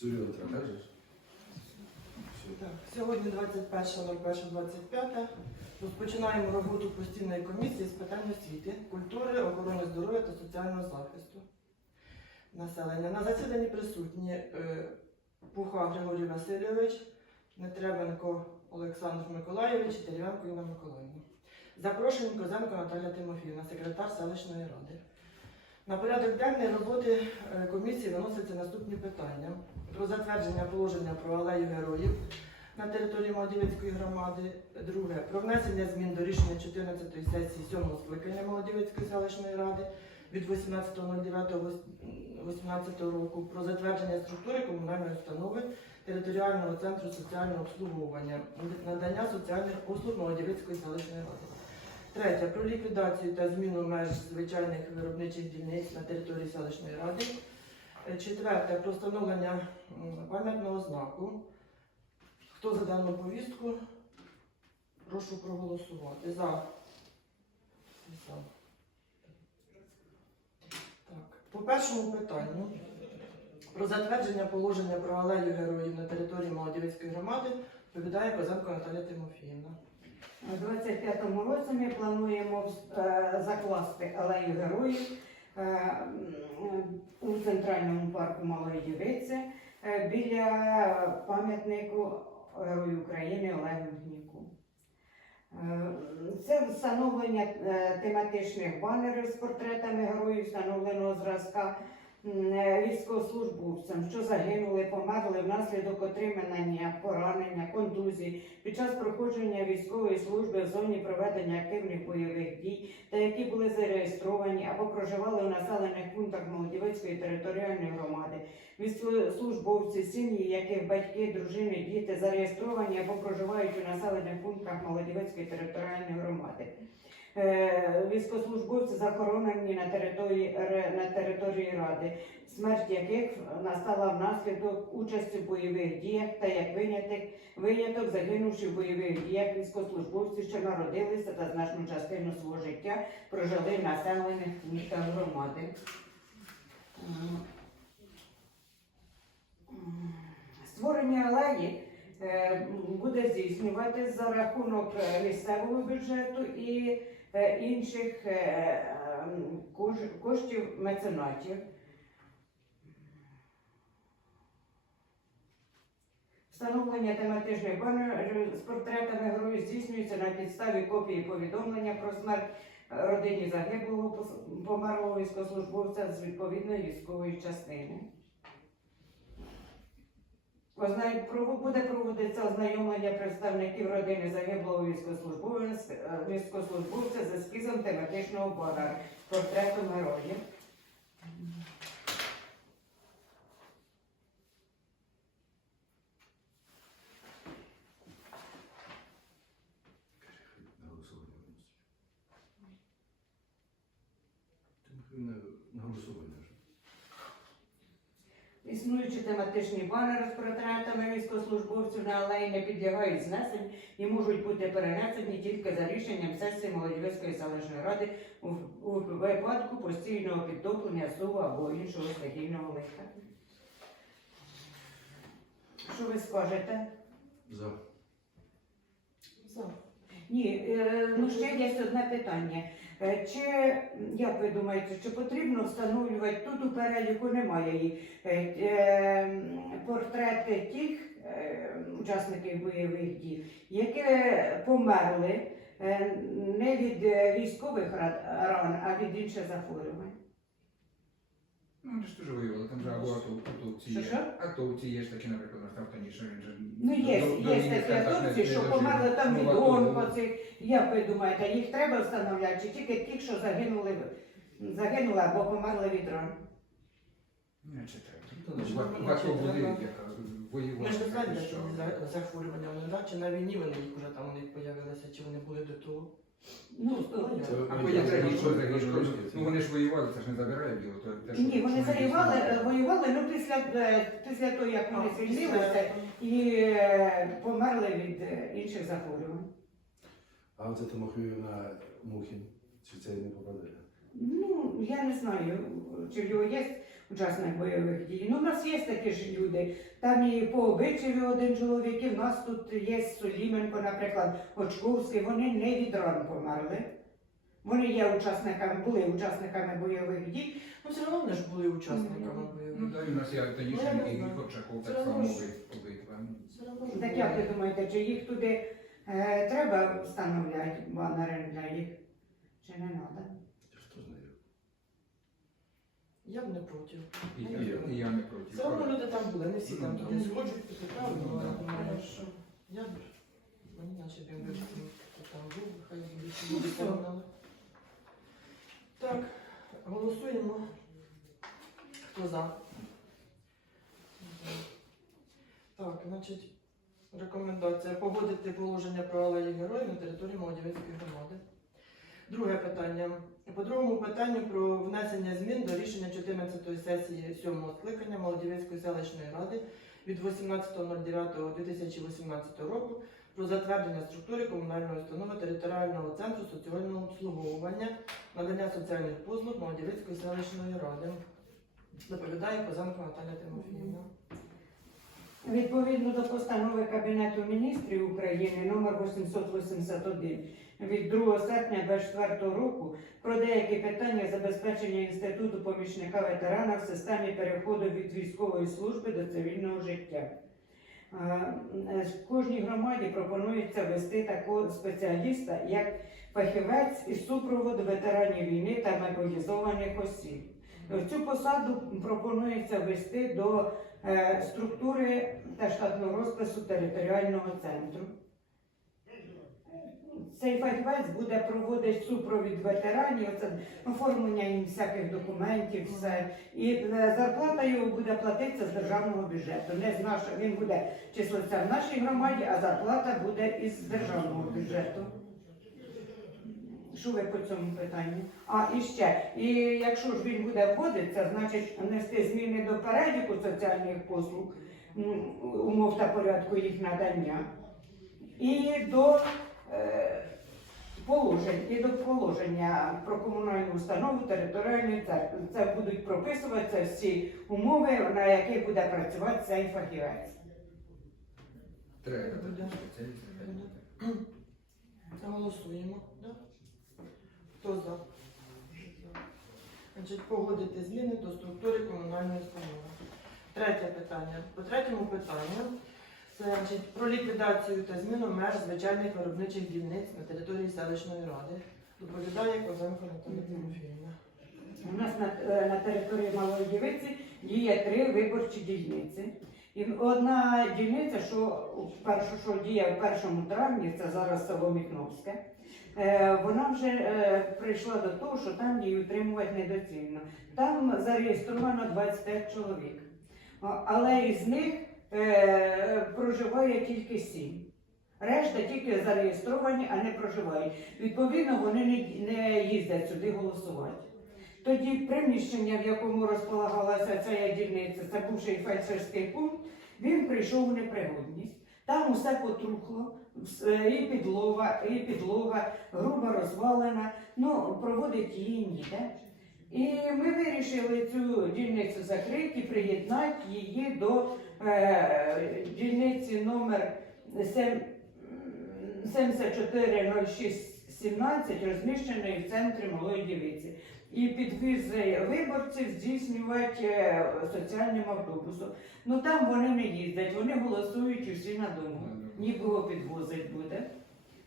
Же. Так, Сьогодні 21.01.25 розпочинаємо роботу постійної комісії з питань освіти, культури, охорони здоров'я та соціального захисту населення. На засіданні присутні е, Пуха Григорій Васильович, Нетребенко Олександр Миколайович і Дерев'янко Інна Миколаївна. Запрошені Козенко Наталя Тимофіївна, секретар селищної ради. На порядок денний роботи е, комісії виносяться наступні питання. Про затвердження положення про алею героїв на території Молодівецької громади. Друге, про внесення змін до рішення 14-ї сесії 7-го скликання Молодівецької селищної ради від 18.09.18 року про затвердження структури комунальної установи територіального центру соціального обслуговування, надання соціальних послуг Молодівецької селищної ради. Третє. Про ліквідацію та зміну меж звичайних виробничих дільниць на території селищної ради. Четверте. Про встановлення пам'ятного знаку. Хто за дану повістку? Прошу проголосувати. За. За. Так. По першому питанню про затвердження положення про алею героїв на території Молодівецької громади відповідає Козенко Наталя Тимофіївна. У 25-му році ми плануємо е, закласти алею героїв у центральному парку Малої Дівиці е, біля пам'ятнику Герою України Олегу Гніку. Е, Це встановлення е, тематичних банерів з портретами героїв встановленого зразка е, військовослужбовцям, що загинули, померли внаслідок отримання поранення, контузій, під час проходження військової служби в зоні проведення активних бойових дій та які були зареєстровані або проживали у населених пунктах Молодівецької територіальної громади, військовослужбовці, сім'ї, яких батьки, дружини, діти зареєстровані або проживають у населених пунктах Молодівецької територіальної громади. Е, Військовослужбовці захоронені на території на території ради, смерть яких настала внаслідок участі в бойових діях та як виняток виняток загинувши в бойових діях військовослужбовців, що народилися та значну частину свого життя прожили в населених пунктах громади. Створення алеї е, буде здійснюватись за рахунок е, місцевого бюджету і інших е, кош- коштів меценатів. Встановлення тематичних банерів з портретами героїв здійснюється на підставі копії повідомлення про смерть е, родині загиблого померлого військовослужбовця з відповідної військової частини. Буде проводитися ознайомлення представників родини загиблого військовослужбовця, е, військовослужбовця з ескізом тематичного банера з портретом героїв. На голосування виносить. Тимофіївна на голосування вже. Існуючі тематичні банери з портретами військовослужбовців на алеї не підлягають знесенню і можуть бути перенесені тільки за рішенням сесії Молодівської селищної ради у, у випадку постійного підтоплення суву або іншого стихійного лиха. Що ви скажете? За. За. Ні, е, ну ще є одне питання. Е, Чи як ви думаєте, чи потрібно встановлювати тут у переліку немає її е, е, портрети тих учасників бойових дій, які померли не від військових ра- ран, а від інших захворювань? Ну, вони ж теж воювали, там же або ато- атовці є. що? Атовці є ж такі, наприклад, на Ставтані, що він же... Ну є, є такі атовці, що померли там від онкоцих. Як ви думаєте, їх треба встановляти, чи тільки ті, що загинули, загинули або померли від ран? Ні, чи треба. Ну, В- АТО були, яка Ми ж не знаємо, що що- за- захворювання вони, да? чи на війні вони їх уже там у них появилися, чи вони були до того. Ну, Це А ви- потім це. Ну вони ж воювали, це ж не забирають його. то те, що- Ні, вони воювали, е, воювали ну, після, е, після того, як вони звільнилися і е, померли від е, інших захворювань. А оце Тимофіївна Мухін. Чи це не попадає? Ну, я не знаю, чи в нього є учасник бойових дій. Ну, у нас є такі ж люди. Там і по обичеві один чоловік, і в нас тут є Суліменко, наприклад, Очковський, вони не від ран померли. Вони є учасниками, були учасниками бойових дій. Ну, все одно вони ж були учасниками бойових. Ну, да, і у нас є Ну, не і. Хочаков так само обидва. Так як ви думаєте, чи їх туди е, треба встановляти банери для їх? Чи не треба? Я б не проти. І я, і я не проти. Все одно люди там були, не всі там Ну, туди сходжують, після правильно, Ну, я да. думаю, що я б, мені наче б якби там був, хай буде ці люди. Так, голосуємо. Хто за? Так, значить, рекомендація погодити положення про алеї героїв на території Молодівської громади. Друге питання. По другому питанню про внесення змін до рішення 14-ї сесії 7-го скликання Молодівської селищної ради від 18.09.2018 року про затвердження структури комунальної установи територіального центру соціального обслуговування, надання соціальних послуг Молодівської селищної ради. Доповідає Козанко Наталя Тимофіївна. Відповідно до постанови Кабінету міністрів України номер 881 від 2 серпня 2024 року про деякі питання забезпечення інституту помічника ветерана в системі переходу від військової служби до цивільного життя. Е, е, В кожній громаді пропонується вести такого спеціаліста, як фахівець із супроводу ветеранів війни та мобілізованих осіб. Цю посаду пропонується вести до е, структури та штатного розпису територіального центру. Цей фахівець буде проводити супровід ветеранів, це оформлення їм всяких документів, все. І е, зарплата його буде платитися з державного бюджету. Не з нашого, він буде числитися в нашій громаді, а зарплата буде із державного бюджету. Що ви по цьому питанню? А і ще, і якщо ж він буде вводитися, значить внести зміни до переліку соціальних послуг, умов та порядку їх надання, і до положень, і до положення про комунальну установу територіальної церкви. Це будуть прописуватися всі умови, на яких буде працювати цей фахівець. Треба. Голосуємо. Да? Хто за? Значить, погодити зміни до структури комунальної установи. Третє питання. По третьому питанню значить, про ліквідацію та зміну меж звичайних виробничих дільниць на території селищної ради. Доповідає Козенко Наталія Тимофіївна. У нас на, е, на території Малої Дівиці діє три виборчі дільниці. І одна дільниця, що першу, що діє в першому травні, це зараз село Міхновське. е, Вона вже е, прийшла до того, що там її утримувати недоцільно. Там зареєстровано 25 чоловік, але із них е, проживає тільки 7. Решта тільки зареєстровані, а не проживають. Відповідно, вони не, не їздять сюди голосувати. Тоді приміщення, в якому розполагалася ця дільниця, це бувший фельдшерський пункт, він прийшов у непригодність. Там усе потрухло, і підлога, і підлога грубо розвалена, ну проводить її ніде. І ми вирішили цю дільницю закрити і приєднати її до е, дільниці номер 7 740617, розміщеної в центрі Малої Дівиці. І підвіз виборців здійснювати е, соціальним автобусом. Ну там вони не їздять, вони голосують усі на дому. Нікого підвозить буде.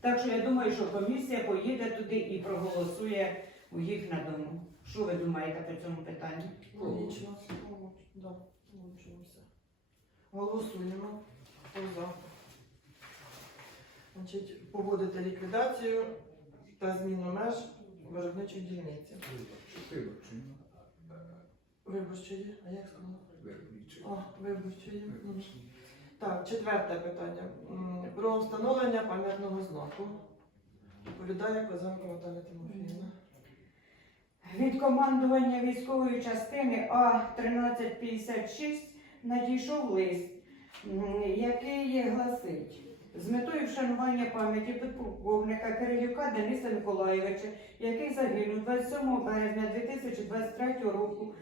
Так що я думаю, що комісія поїде туди і проголосує у їх на дому. Що ви думаєте по цьому питанню? Логічно. Да, логічно. Голосуємо. Хто за? Значить, погодити ліквідацію та зміну меж виробничих дільниці. Виборчий. Виборчої, а як сказала? Виборчої. Мгм. Так, четверте питання. Про встановлення пам'ятного знаку. Доповідає Козенко Наталя Тимофіївна. Від командування військової частини А1356 надійшов лист, який гласить. З метою вшанування пам'яті підполковника Кирилюка Дениса Миколаєвича, який загинув 27 березня 2023 року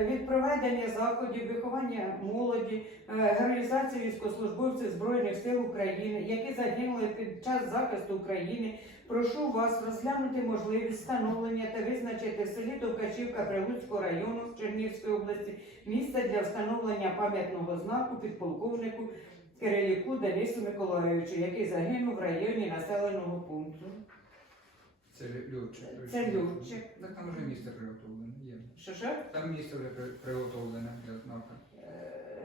від проведення заходів, виховання молоді, е, героїзації військовослужбовців Збройних сил України, які загинули під час захисту України. Прошу вас розглянути можливість встановлення та визначити в селі Товкачівка Прилуцького району Чернігівської області місце для встановлення пам'ятного знаку підполковнику Кирилюку Денису Миколайовичу, який загинув в районі населеного пункту. Це лю- Це точно. Так там вже місце приготовлене. Є. Що що? Там місце вже при- приготовлене для знака.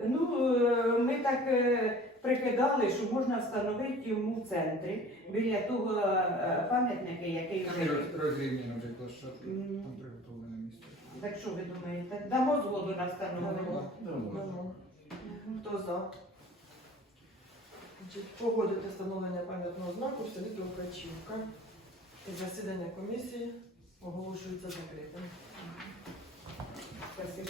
Ну, е, ми так е, прикидали, що можна встановити йому в центрі біля того е, пам'ятника, який вже. роз- розрівняно вже площадка. Там приготовлене місце. Так що ви думаєте? Дамо згоду на встановлення. Дамо. Хто за? Погодити встановлення пам'ятного знаку в селі Товкачівка. Засідання комісії оголошується закритим. Спасибо.